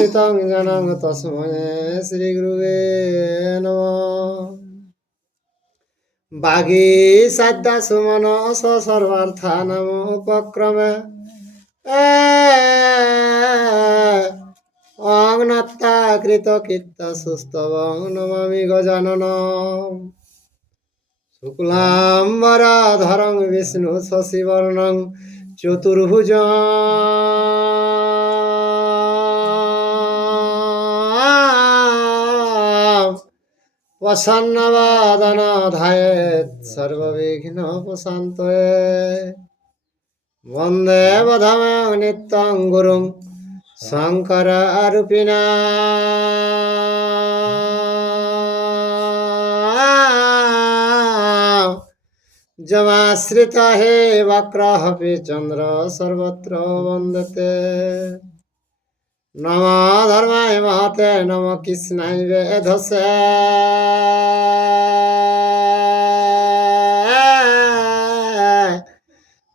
দর্শিতং জনং তস্মৈ শ্রীগুরুবে নমঃ সুমন উপক্রমে অগ্নত্তা কীর্ত সুস্তবং নমামি গজানন শুক্লাম্বর ধরং বিষ্ণু শশিবর্ণং চতুর্ভুজ প্রসন্নবাদন ধায়েত সর্ববিঘ্ন প্রশান্তয়ে। বন্দে বধমে নিত্যং গুরুং শঙ্কর রূপিণা জমাশ্রিত হে বক্র নম ধর্মায় মহতে নম কৃষ্ণায় বেধসে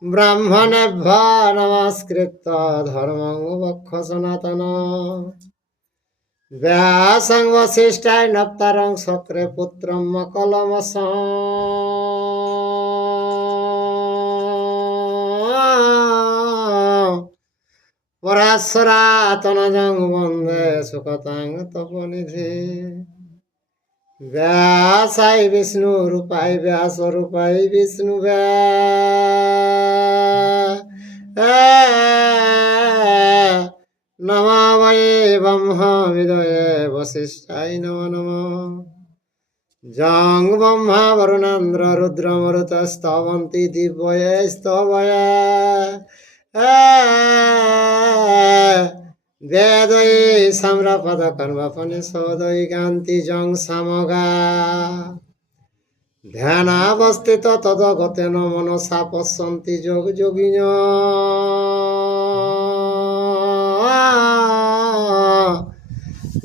ব্রাহ্মণেভ্য নমস্কৃত ধর্মং বক্ষ সনাতন ব্যাসং বশিষ্ঠায় নপ্তারং শক্রে পুত্রম বন্দে সুকতাং তপনিধি। ব্যাসাই বিষ্ণু রূপাই ব্যাস রূপাই বিষ্ণু নমাবয়ে ব্রহ্ম বশিষ্ঠাই নম নম। জং ব্রহ্মা বরুণান্দ্র রুদ্র মরুত স্তবন্তি দিব্যয়ে স্তবয়ে। বেদয়ে সম্রপদ কর্মফনে সদয় গান্তি জং সামগা। ধ্যানাবস্থিত তদগতেন মনসা পশ্যন্তি যোগ যোগিন।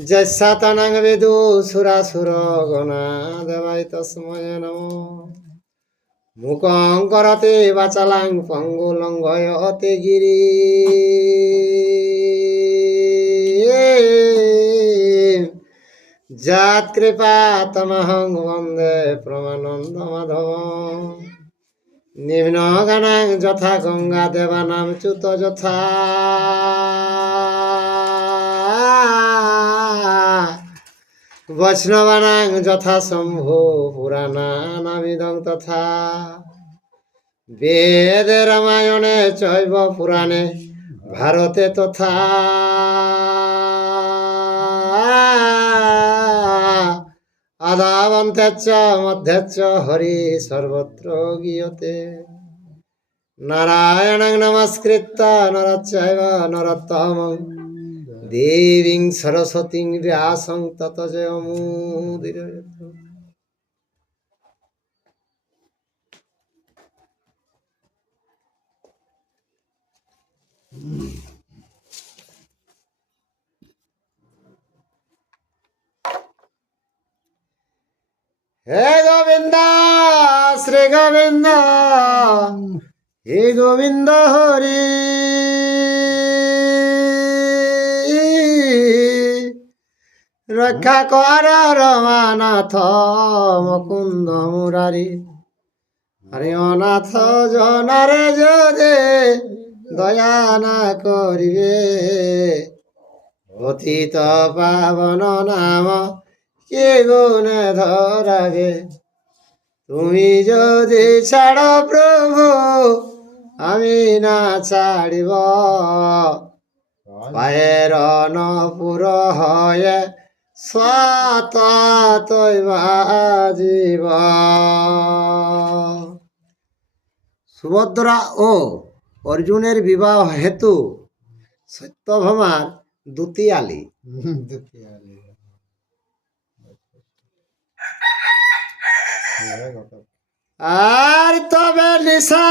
যশাতনং বিদু সুরাসুর গণা দেবাই তস্ময় নম। মুখং করতে বাচালাং পঙ্গু লঙ্ঘয়তে গিরি। যাত কৃপা তমহং বন্দে প্রমানন্দ মাধব। নিম্ন গানাং যথা গঙ্গা দেবানাম চ্যুত যথা। বৈষ্ণবানাং যথা শম্ভু পুরাণানামিদং তথা বেদে রামায়ণে চৈব পুরাণে ভারতে তথা আদাবন্তেচ্চ মধ্যেচ্চ হরি সর্বত্র গীয়তে নারায়ণং নমস্কৃত্য নরচৈব নরোত্তমং দেবীং সরস্বতীং ব্যাসং তত হে গোবিন্দ শ্রী গোবিন্দ হে গোবিন্দ হরি। রক্ষা কর রমানাথ মুকুন্দ মুরারি। হরে অনাথ জনারে যদি দয়া না করিবে পতিত পাবন নাম কে গুণে ধরাবে? তুমি যদি ছাড় প্রভু, আমি না ছাড়িব। পায়ের নপুর হয়ে সুভদ্রা ও অর্জুনের বিবাহ হেতু সত্যভামার হে ঘটক আর তবে নিশা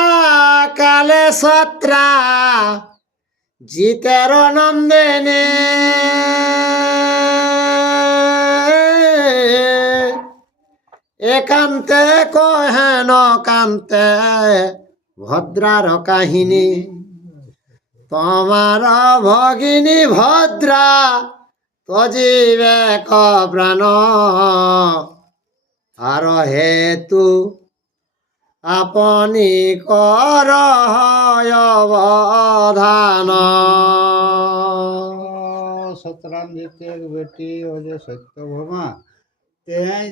কালে সত্রা জিতের নন্দিনী। একান্তে কহেন কান্তে, ভদ্রার কাহিনী। তোমার ভগিনী ভদ্রা তজিবে প্রাণ। আর হেতু আপনি কর অবধান। সতরাঞ্জিতের বেটি ও যে সত্যভামা তেই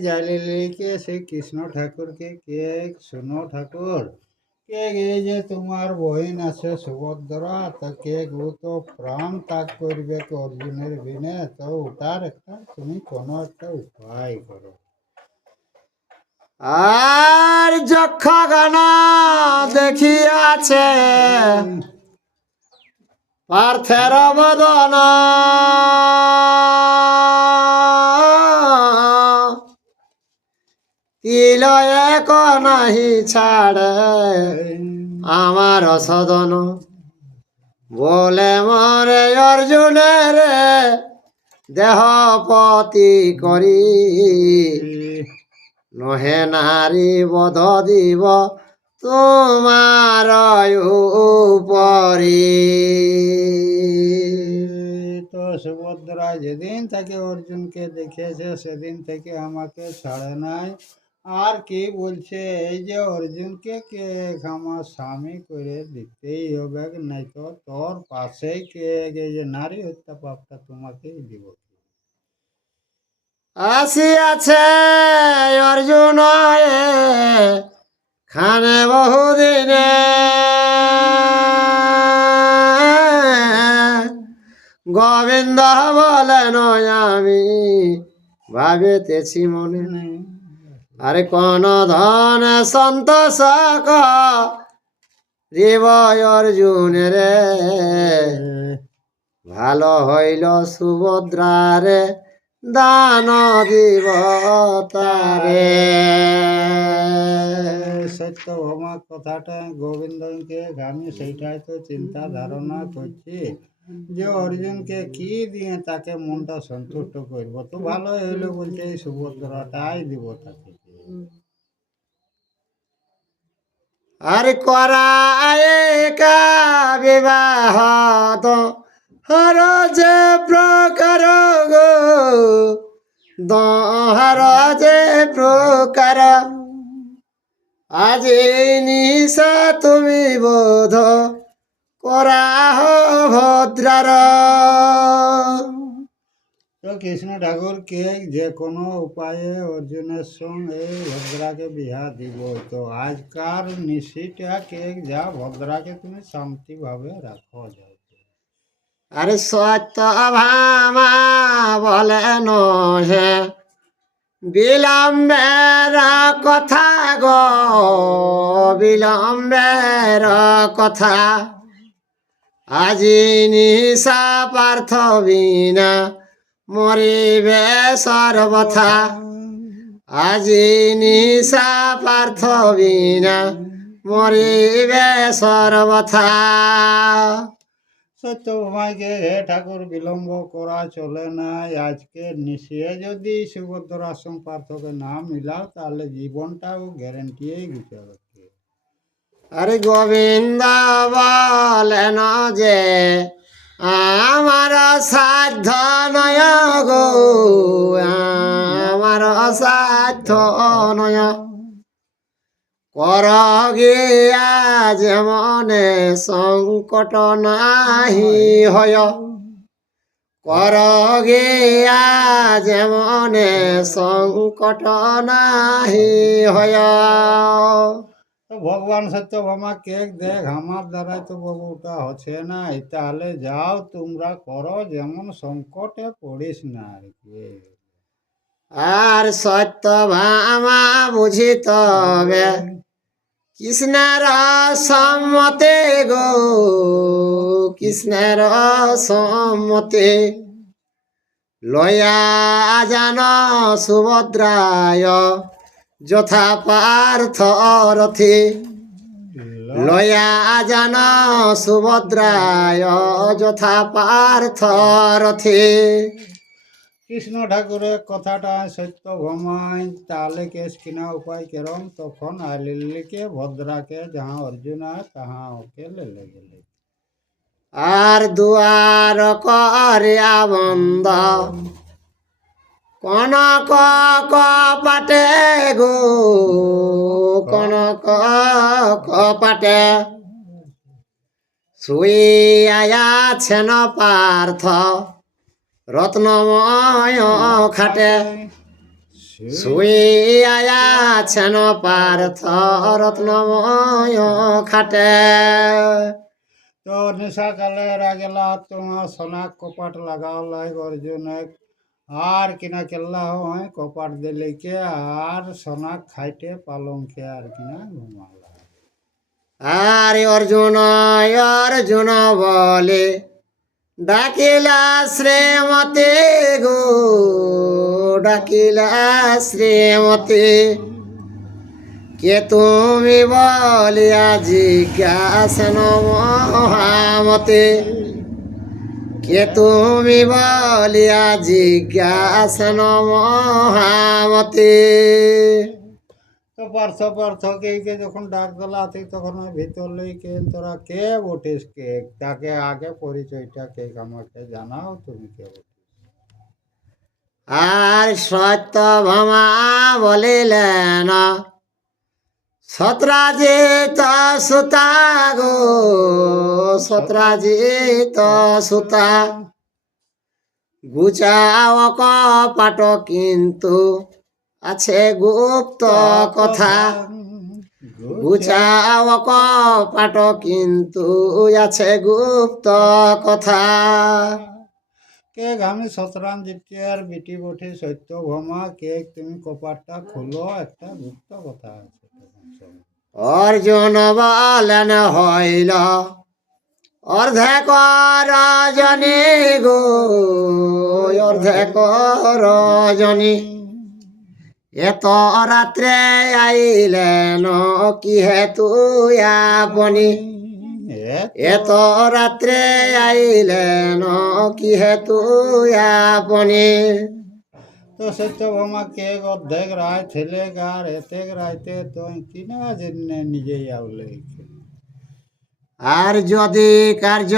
জালিলি কে সেই কৃষ্ণ ঠাকুরকে? কে শোনো ঠাকুর? কে এই যে তোমার বহিন আছে সুভদ্রা, তা কে ও তো প্রাণ ত্যাগ করবে অর্জুনের বিনে? তো ওটার একটা, তুমি কোনো একটা উপায় করো। আর যক্ষগণ দেখিয়াছে পার্থের বদন। এক নাহি ছাড়ে। আমার সদন বলে, মরে অর্জুনের দেহপতি করি। নহে নারী বধ দিব তোমার উপরি। তো সুভদ্রা যেদিন থেকে অর্জুনকে দেখেছে, সেদিন থেকে আমাকে ছাড়ে নাই। আর কি বলছে? এই যে অর্জুনকে কে আমার স্বামী করে দিতেই হবে নাই তো তোর পাশে কে যে নারী হত্যা পাপটা তোমাকেই দিব আসি আছে অর্জুন খানে বহুদিনে। গোবিন্দ বলেন আমি ভাবিতেছি মনে আরে কোন ধন সন্তোষ অর্জুন রে। ভালো হইল সুভদ্রারে, দান দিব তারে সত্য ভমা কথাটা গোবিন্দকে, আমি সেইটাই তো চিন্তা ধারণা করছি যে অর্জুনকে কি দিয়ে তাকে মনটা সন্তুষ্ট করব? তো ভালো হইল বলছে এই সুভদ্রাটাই দিব তাকে আর করা একা বিবাহ তো হর যে প্রকার গো, দহর যে প্রকার। আজি নিশা তুমি বোধ করা ভদ্রার। কৃষ্ণ ঠাকুর কে যে কোনো উপায়ে অর্জুনের সঙ্গে ভদ্রাকে বিহা দিব। তো আজকার নিশিটা কে যা ভদ্রাকে তুমি শান্তিভাবে রাখো, যাও। আরে সত্য ভামা বলেন হে বিলম্বের কথা গো, বিলম্বের কথা। আজি নিশা পার্থ বিনা মরিবে সর্বথা। আজি নিশা পার্থ বিনা মরিবে সর্বথা। সত্য ভাইকে হে ঠাকুর বিলম্ব করা চলে না আজকে নিশিয়ে যদি সুভদ্রা সঙ্গ পার্থকে না মিলাও তাহলে জীবনটাও গ্যারেন্টিই গুছে রাখবে আরে গোবিন্দ বলেন যে আমার সাধ্য নয় গো, আমার সাধ্য নয়। কর গিয়া যেমনে সংকট নাহি হয়। কর গিয়া যেমনে সংকট নাহি হয়। তো ভগবান সত্য ভামা কেক দেখ, আমার দ্বারা তো বাবুটা হচ্ছে না। তাহলে যাও, তোমরা করো, যেমন সংকটে পড়িস না আর কি। আর সত্য ভামা বুঝি তবে কৃষ্ণের সম্মতে গো, কৃষ্ণের সম্মতে। লয়া জান সুভদ্রায় যথা পার্থ রথে লয়া জান সুভদ্রায় যথা পার্থ রথে কৃষ্ণ ঠাকুরের কথাটা সত্য ভমাই তাহলে কেস কিনা উপায় কেরম? তখন আলিলিকে ভদ্রাকে যাহা অর্জুন তাহা ওকে লেলে গেলে। আর দুয়ার করিয়া বন্ধ। কনক কপাটে গো, কনক কপাটে। শুইয়াছেন পার্থ, রত্নময় খাটে। শুইয়াছেন পার্থ, রত্নময় খাটে। তো নিশাকালে রাগেলা তোমার সোনা কপাট লাগাও লাই অর্জুন আর কিনা কেল্লা হয়, কপাট দিলে কে আর সোনা খাইতে পালঙ্কে আর কিনা ঘুমালা। আর অর্জুন অর্জুন বলে, ডাকিলা শ্রীমতী গো, ডাকিলা শ্রীমতী। কে তুমি বলিয়া জিজ্ঞাসন মহামতে কে তুমি বলিয়া জিজ্ঞাসন মহামতে। পার্থ পার্থ কে কে যখন ডাক দিলা তখন ওই ভিতর লইকে তোরা কে বটিস কে তাকে আগে পরিচয়টা কে আমাকে জানাও তুমি কে বটিস? আর সত্য ভামা বলিলেন সত্রাজিত সুতা গো সত্রাজিত সুতা গুচাও কপাট কিন্তু আছে গুপ্ত কথা। গুচাও কপাট কিন্তু আছে গুপ্ত কথা। কে আমি সতরান জিতিয়ার বিটি বটি সত্য ভমা কে তুমি কপাটটা খোলো, একটা গুপ্ত কথা আছে। অর্জুন বলেন হইল, অর্ধেক রজনী গো, অর্ধেক রজনী। এত রাত্রে আইলেন কি হেতু আপনি? এত রাত্রে আইলেন কি হেতু আপনি? তো সত্য ভমা কে অর্ধেক রায় ছেলে গার, এতেক রাইতে তো কিনা জেনে নিজেই আউলে আর যদি কার্য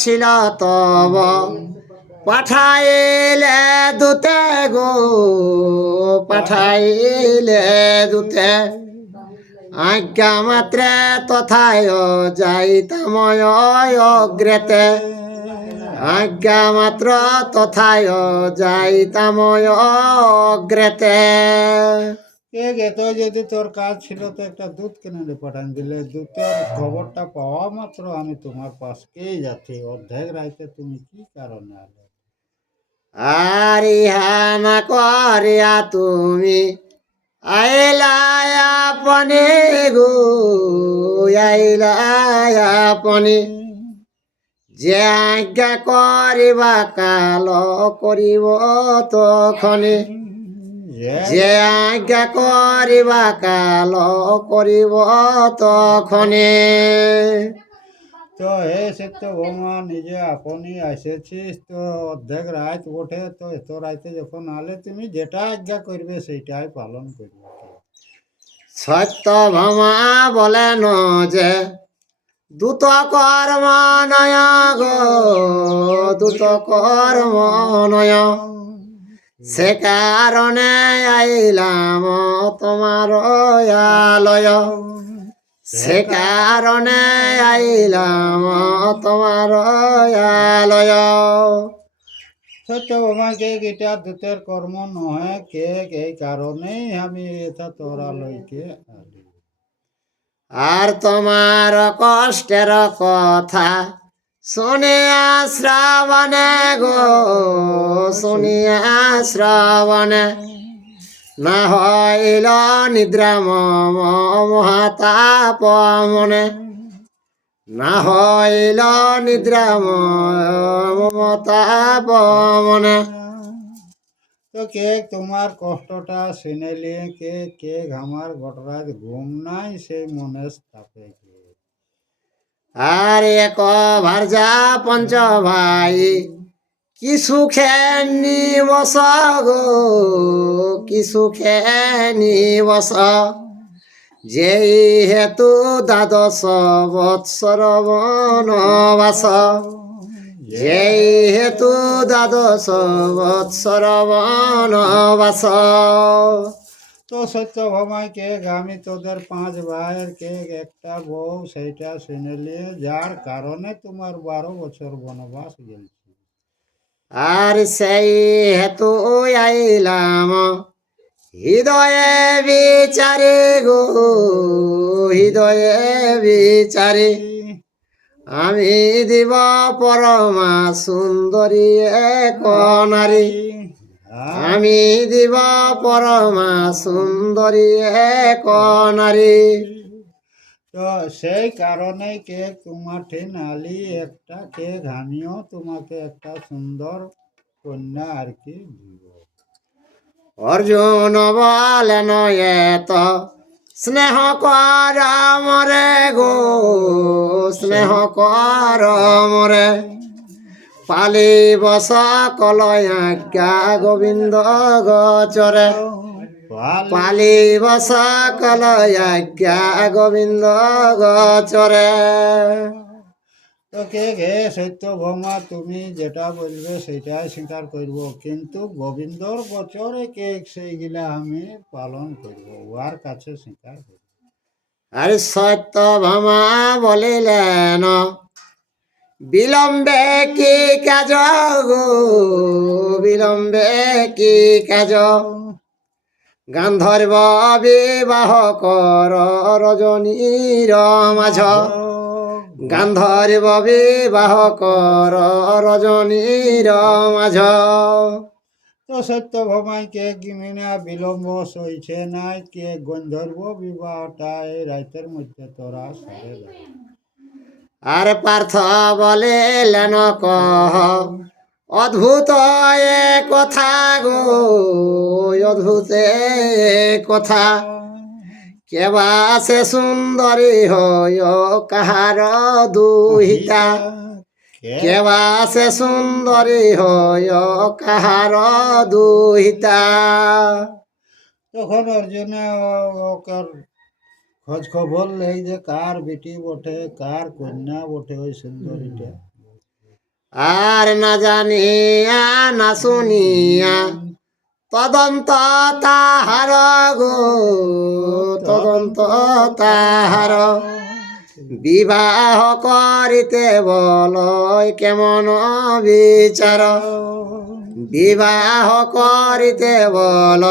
ছিল তব পাঠাইলে দুতে গো, পাঠাইলে দুতে। আজ্ঞা মাত্রে তথায় যাইতাময় অগ্রেতে। আজ্ঞা মাত্র তথায় যাইতাময় অগ্রেতে। কে গেত যদি তোর কাজ ছিল তো একটা দুধ কিনে পাঠান দিলে। দুধের খবরটা পাওয়া মাত্র আমি তোমার পাশকেই যাচ্ছি। অর্ধেক রাইতে তুমি কি কারণে আলে আর ইহা না করিয়া তুমি আইলা আপনি গো আইলা আপনি যে আজ্ঞা করিবা কাল করিব তখনে। যে আজ্ঞা করিবা কাল করিব তখনে। তো হে সত্য ভগবান নিজে আপনি এসেছিস তো অর্ধেক রাত ওঠে তো এত রাতে যখন আলে তুমি যেটা আজ্ঞা করবে সেইটাই পালন করবে। সত্য ভামা বলেন যে দূত কর্ম নয় গো দূত সে কারণে আইলাম তোমার আলয়। সে কারণে আইলাম তোমার আলয়। সত্য ভগবানকে গীতা দূতের কর্ম নহে কে এই কারণেই আমি এটা তোরা লইকে আলি আর তোমার কষ্টের কথা শুনিয়া শ্রাবণে গো শুনিয়া শ্রাবণে না হইল নিদ্রা মহাতাপ মনে। না হইল নিদ্রা মমতাপ মনে। তো কে তোমার কষ্টটা শুনেলি কে কে আমার গটরাত ঘুম নাই সেই মনে কে আর এক ভারজা পঞ্চ ভাই কি সুখে নিবস গো, কি সুখে নিবস। যেই হেতু দ্বাদশ বৎসর বনবাস। যেই হেতু দ্বাদশ বৎসর বনবাস। তো সত্য ভামাই কে আমি তোদের পাঁচ ভাইয়ের কে একটা বউ সেইটা শুনেলি যার কারণে তোমার বারো বছর বনবাস গেলছি। আর সেই হেতু ওই আইলাম। হৃদয়ে বিচারে গো হৃদয়ে বিচারে। আমি দিব পরমা সুন্দরী এক নারী। আমি দিব পরমা সুন্দরী এক নারী। তো সেই কারণে কে তোমার নালি একটা কে আমিও তোমাকে একটা সুন্দর কন্যা আর কি দিব। অর্জুন বলেন এত স্নেহ কর মরে গো, স্নেহ কর মরে পালি বস কলয় আজ্ঞা গোবিন্দ গচরে। পালি বস কলয় আজ্ঞা গোবিন্দ গচরে। তো কে গে সত্য ভৌমা তুমি যেটা বলবে সেটাই স্বীকার করব। কিন্তু গোবিন্দর বছরে কে সেইগুলা আমি পালন করব ওর কাছে স্বীকার করব। আরে সত্য ভামা বলিলেন বিলম্বে কি কাজ গো? বিলম্বে কি কাজ? গান্ধর্ব বিবাহ কর রজনীর মাঝ। গান্ধর্ব বিবাহ কর রজনীর মাঝ তো সত্য ভমাই কে কিমিনা বিলম্ব সইছে নাই কে গন্ধর্ব বিবাহটা এই রাতের মধ্যে তোরা সারে। আর পার্থ বলিলেন কহ অদ্ভুত এ কথা গো অদ্ভুত এ কথা কেবা সে সুন্দরী হয় কাহার দুহিতা? কেবা সে সুন্দরী হয় কাহার দুহিতা? তখন অর্জুনে ওকর খোঁজ খবর নেই যে কার বেটি বটে কার কন্যা বটে ওই সুন্দরীটা। আর না জানিয়া না শুনিয়া তদন্ত তাহার গো, তদন্ত তাহার। বিবাহ করিতে বল, কেমন বিচার? বিবাহ করিতে বল,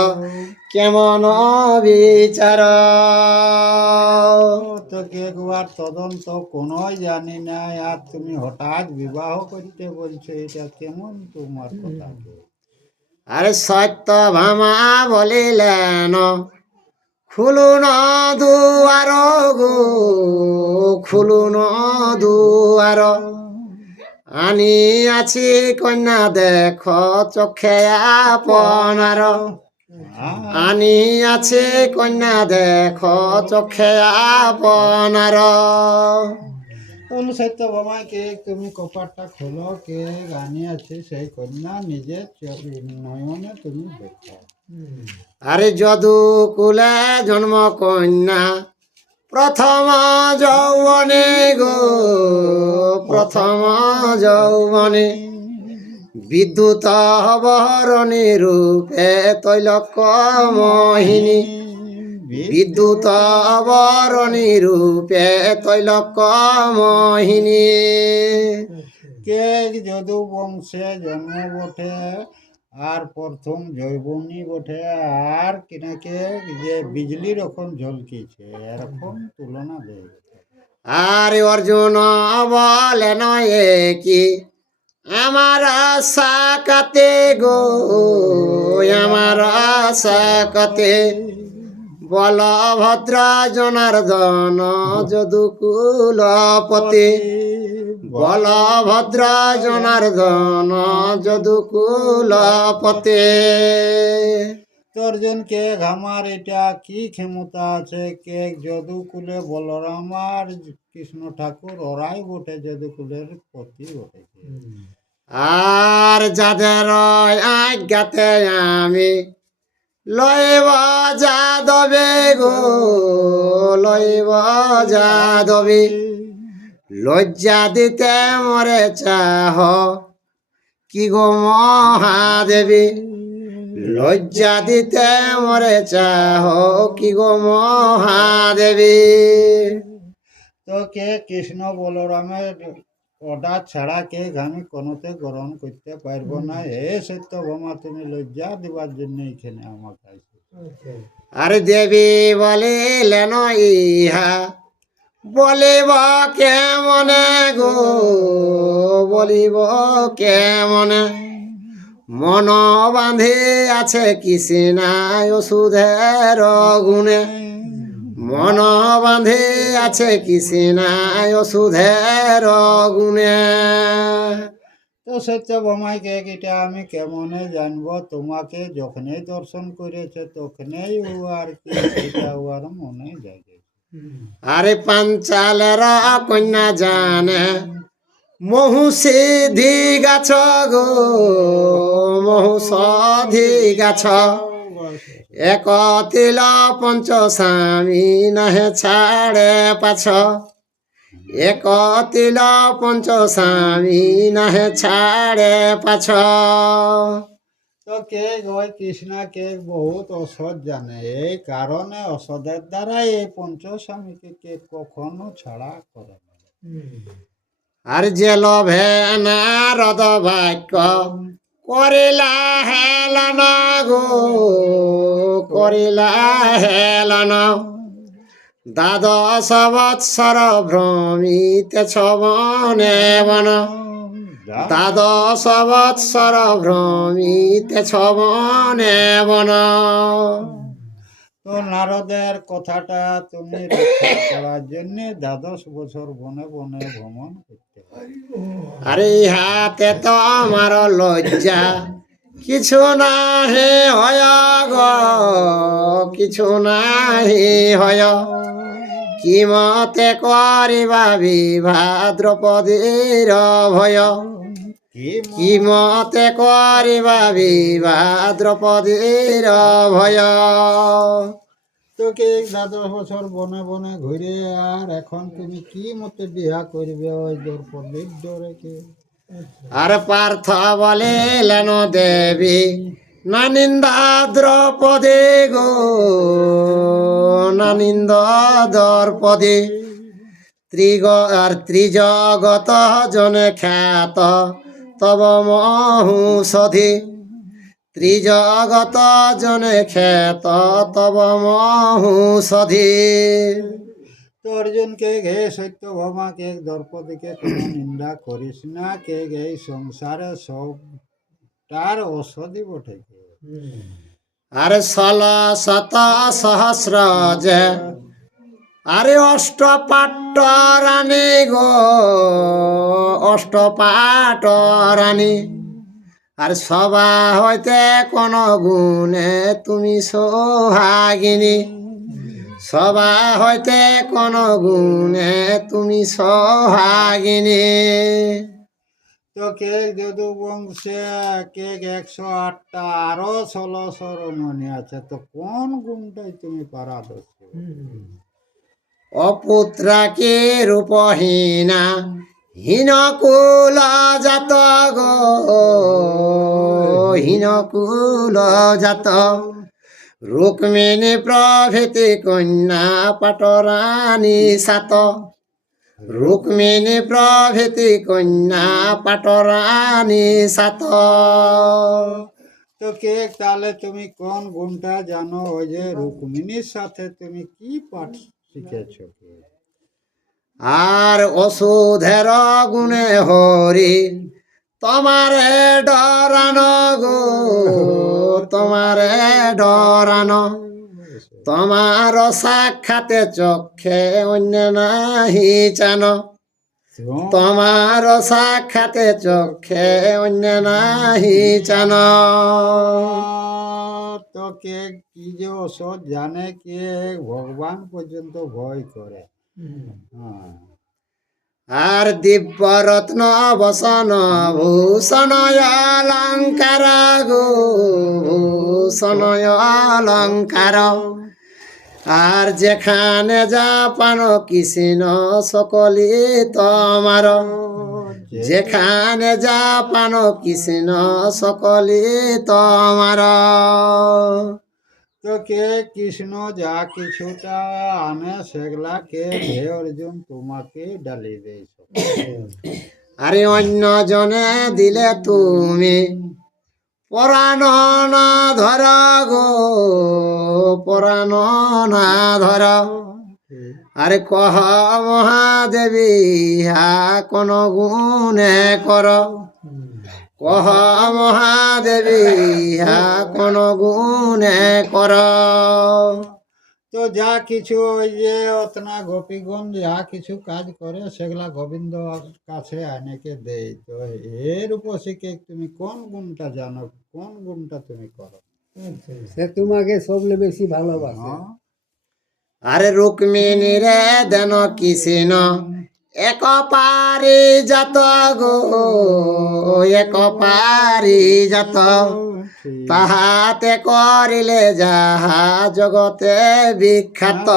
কেমন বিচার? তদন্ত কোনোই জানি না। আর তুমি হঠাৎ বিবাহ করতে বলছো, এটা কেমন তোমার কথা আরে সত্য ভামা বলিলেন খুলুন দুয়ার গো খুলুন দুয়ার আনি আছি কন্যা দেখ, চোখে আপনার আনি আছে কন্যা দেখ, চোখে আপনার সত্য বাবা কে তুমি কপাটটা খোলো কে গানি আছে সেই কন্যা নিজে চোখ- নয়নে তুমি দেখো। আরে যদু কুলে জন্ম কন্যা, প্রথম যৌবনে গো, প্রথম যৌবনে। বিদ্যুৎ বহরণী রূপে তৈলক মোহিনী বিদ্যুৎ বরণী রূপে তৈলক মোহিনী কে যদু বংশে জন্ম বটে আর প্রথম জৈবনী বটে। আর কিনাকে যে বিজলি রকম ঝলকিছে এরকম তুলনা দেয় আর অর্জুন বলে নয় কি আমার আশা কাতে গো আমার আশা কাতে বলভদ্র জনার্দন যদুকুলপতি বলভদ্র জনার্দন যদুকুলপতি তোরজন কে আমার এটা কি ক্ষমতা আছে? কে যদুকুলে বলরাম আর কৃষ্ণ ঠাকুর? ওরাই বটে যদুকুলের পতি বটে। আর যাদের আজ্ঞাতে আমি লইব যাদবে গো লইব যাদবে লজ্জা দিতে মরে চাহ, কি গো মহাদেবী? লজ্জা দিতে মরে চাহ, কি গো মহাদেবী? তো কে কৃষ্ণ বলরামের অর্ডার ছাড়া কে আমি কোনোতে গ্রহণ করতে পারব না এ সত্য বোমা তুমি লজ্জা দেবার জন্য এখানে আমার কাছে আর দেবী বলে লেন ইহা বলিব কেমনে গো? বলিব কেমনে? মন বাঁধে আছে কৃষ্ণায় ওষুধের গুণে। মন বাঁধে আছে কৃষ্ণায় ওষুধের গুণে তো সত্য বোমাইকে এটা আমি কেমনে জানব? তোমাকে যখনই দর্শন করেছে তখনই ও আর কি আর মনে জাগে। আরে পাঞ্চালের কন্যা জানে মহু সিদ্ধি গাছ গো মহু সধি গাছ। এক তিল পঞ্চ স্বামী নহে ছাড়ে পাছ। এক তিল পঞ্চ স্বামী নহে ছাড়ে পাছ। তো কে ওই কৃষ্ণা কে বহুত ঔষধ জানে? এই কারণে ঔষধের দ্বারা এই পঞ্চস্বামীকে কে কখনো ছাড়া করে না আর যে লোভে নারদ বাক্য করিলা হেলনা গো করিলা হেলনা দ্বাদশ বৎসর ভ্রমিতে ছবনে বন। দ্বাদশ বৎসর ভ্রমিতে ছবনে বন। তো নারদের কথাটা তুমি করার জন্য দ্বাদশ বছর বনে বনে ভ্রমণ করতে আরে হাতে তো আমার লজ্জা। কিছু না হে হয় গো, কিছু হে হয়। কি মতে করিবা বিভা দ্রৌপদীর ভয়? কি মতে করিবা বিভা দ্রৌপদীর ভয়। তোকে দ্বাদশ বছর বনে বনে ঘুরে আর এখন তুমি কি মতে বিয়া করবে ওই দ্রৌপদীর ডরে কে আর পার্থ বলিলেন দেবী না নিন্দা দ্রৌপদী গো না নিন্দ দ্রৌপদী। ত্রিগ আর ত্রিজগত জনে খ্যাত তব মহুষধি ত্রিজগত জনে খ্যাত তব মহুষধি তো অর্জুনকে গে সত্য ভামা কে দ্রৌপদীকে কোনো নিন্দা করিস না কে এই সংসারে সব তার ঔষধি বটে। আরে ষোল শত সহস্র যে আরে অষ্টপাট রানী গো অষ্টপাট রানী। আর সবা হইতে কোন গুণে তুমি সোহাগিনী। সবা হইতে কোন গুণে তুমি সোহাগিনী। তো কে যদু বংশে কে একশো আটটা আরও ষোলোশো রমণী আছে তো কোন গুণটাই তুমি পারাদর্শী? অপুত্রা কে রূপহীনা হীন কুল জাত গো। হীন কুল জাত রুক্মিণী প্রভৃতি কন্যা পাটরানী সাত। রুক্মিণী প্রভৃতি কন্যা পাটরানী সাত। তো কে তাহলে তুমি কোন গুণটা জানো? ওই যে রুক্মিণীর সাথে তুমি কি পাঠ আর ওষুধের গুণে হরি, তোমারে ডরানো গো, তোমারে ডরানো। তোমার সাক্ষাতে চক্ষে অন্য নাহি চান তোমার সাক্ষাতে চক্ষে অন্য নাহি চান কে কি যে ওষুধ জানে কে ভগবান পর্যন্ত ভয় করে। আর দিব্য রত্ন বসন ভূষণ অলঙ্কার গো, ভূষণ অলঙ্কার। আর যেখানে যা পান কৃষ্ণ সকলি তোমার যেখানে যা পান কৃষ্ণ সকলি তোমার। তো কে কৃষ্ণ যা কিছুটা আনে সেগুলা কে হে অর্জুন তোমাকে ডালি দেয় আরে অন্য জনে দিলে তুমি পরাণ না ধর গো পরাণ না ধর আরে কহ মহাদেবী হা কোন গুণে কর। কহ মহাদেবী হা কোন গুণে কর। তো যা কিছু ওই যে অতনা গোপীগণ যা কিছু কাজ করে সেগুলা গোবিন্দ কাছে আনেকে দেয়। তো এর উপসিকে তুমি কোন গুণটা জানো? কোন গুণটা তুমি করো? সে তোমাকে সবলে বেশি ভালোবাসে। হ্যাঁ? আরে রুক্মিণী রে দেন কৃষ্ণ এক পারি যত গো, এক পারি যত। তাহাতে করিলে যাহা জগতে বিখ্যাত।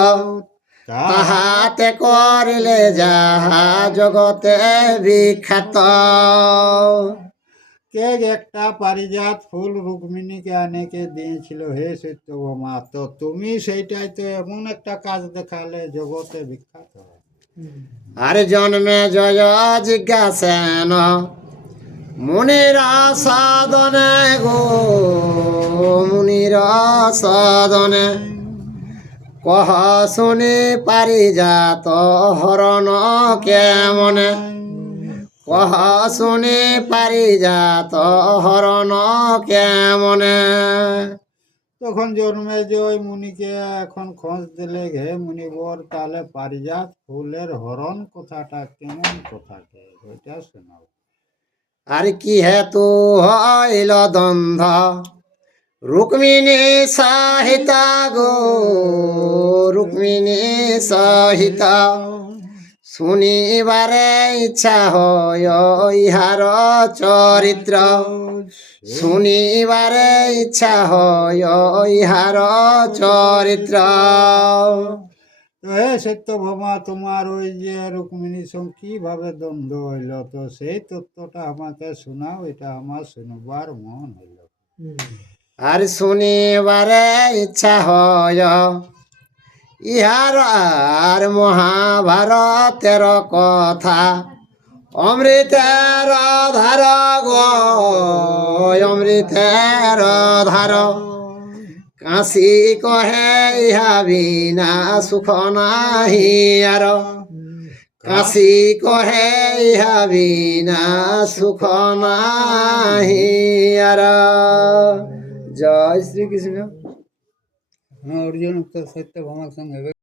তাহাতে করিলে যাহা জগতে বিখ্যাত। কে একটা পারিজাত ফুল রুক্মিণীকে আনেকে দিয়েছিল। হে সত্যভামা তো তুমি সেইটাই তো এমন একটা কাজ দেখালে জগতে বিখ্যাত। আর জন্মে জয় জিজ্ঞাসেন মুনির সাধনে গো, মুনির সাধনে কহ শুনি পারি যাত হরণ কেমনে? কহ শুনি পারি যাত হরণ কেমনে? তখন জন্মে যে ওই মুনিকে এখন খোঁজ দিলে হে মুনিবর তাহলে পারিজাত ফুলের হরণ কথাটা কেমন কথাকে ওইটা শোনাও। আর কি হেতু হইল দ্বন্দ্ব? রুক্মিণী সহিত গো রুক্মিণী সহিত। শুনিবারে ইচ্ছা হয় ইহার চরিত্র। শুনিবারে ইচ্ছা হয় ইহার চরিত্র। তো হে সত্যভামা তোমার ওই যে রুক্মিণীর সঙ্গে কীভাবে দ্বন্দ্ব হইল? তো সেই তত্ত্বটা আমাকে শোনাও এটা আমার শুনবার মন হইল। আর শুনিবারে ইচ্ছা হয় ইহার আর মহাভারতের কথা। অমৃতের ধার গো, অমৃতের ধার। কাশি কহে ইহা বিনা সুখ নাহি আর। কাশি কহে ইহা বিনা সুখ নাহি আর। জয় শ্রীকৃষ্ণ। হ্যাঁ অর্জুন তো সত্য ভামার সঙ্গে